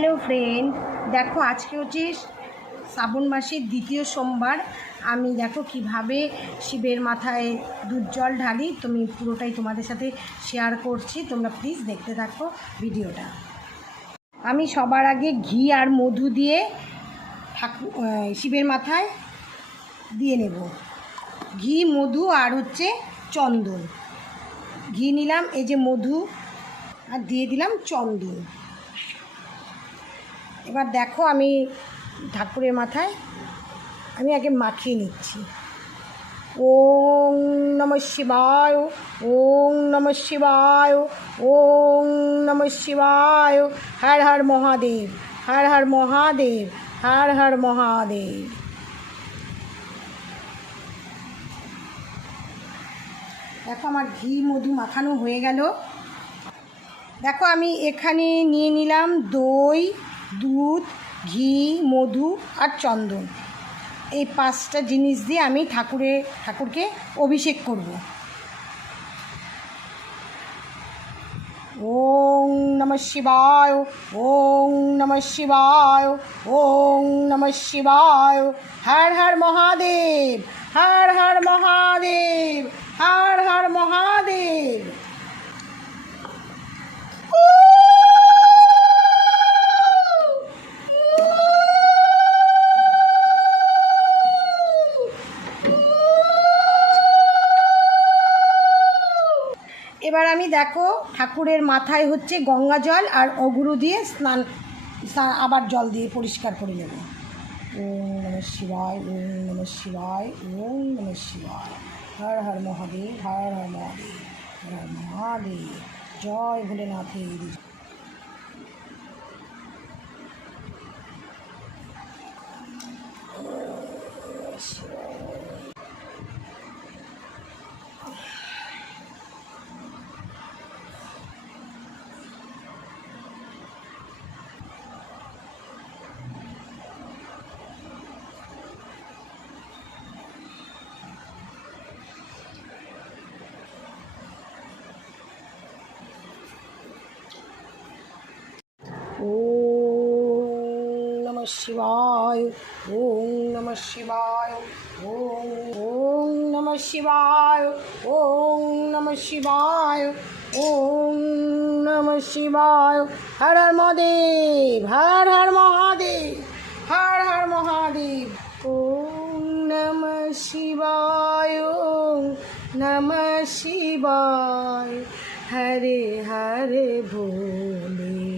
Hello friend দেখো আজকে হচ্ছে শ্রাবণ মাসের দ্বিতীয় সোমবার। আমি দেখো কীভাবে শিবের মাথায় দুধ জল ঢালি, তুমি পুরোটাই তোমাদের সাথে শেয়ার করছি। তোমরা প্লিজ দেখতে থাকো ভিডিওটা। আমি সবার আগে ঘি আর মধু দিয়ে ঠাকুর শিবের মাথায় দিয়ে নেব। ঘি, মধু আর হচ্ছে চন্দন। ঘি নিলাম, এই যে মধু, আর দিয়ে দিলাম চন্দন। এবার দেখো আমি ঠাকুরের মাথায়, আমি আগে মাখিয়ে নিচ্ছি। ওং নম শিবায় ওং নম শিবায় ওং নম শিবায়। হর হর মহাদেব, হর হর মহাদেব, হর হর মহাদেব। দেখো আমার ঘি মধু মাখানো হয়ে গেল। দেখো আমি এখানে নিয়ে নিলাম দই দুধ, ঘি, মধু আর চন্দন। এই পাঁচটা জিনিস দিয়ে আমি ঠাকুরে, ঠাকুরকে অভিষেক করব। ওং নম শিবায় ওং নম শিবায় ওং নম শিবায়। হর হর মহাদেব, হর হর মহাদেব, হর হর মহাদেব। আমি দেখো, ঠাকুরের মাথায় হচ্ছে গঙ্গা জল আর অগুরু দিয়ে স্নান আবার জল দিয়ে পরিষ্কার করে নেব। ওম নম শিবায়, ওম নম শিবায়, ওম নম শিবায়। হর হর মহাদেব, হর হর মহাদেব, হর হর মহাদেব। জয় ভোলেনাথের। ওম নম শিবায় ওম নম শিবায় ওম ওম নম শিবায় ওম নম শিবায় ওম নম শিবায় হর হর মহাদেব হর হর মহাদেব হর হর মহাদেব ওম নম শিবায় ওম নম শিবায় হরে হরে ভোলে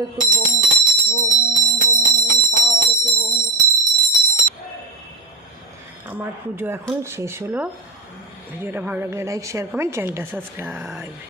তার তুম ধুম ধুম তার তুম আমার পুজো এখন শেষ হলো। ভিডিওটা ভালো লাগলে লাইক শেয়ার কমেন্ট চ্যানেলটা সাবস্ক্রাইব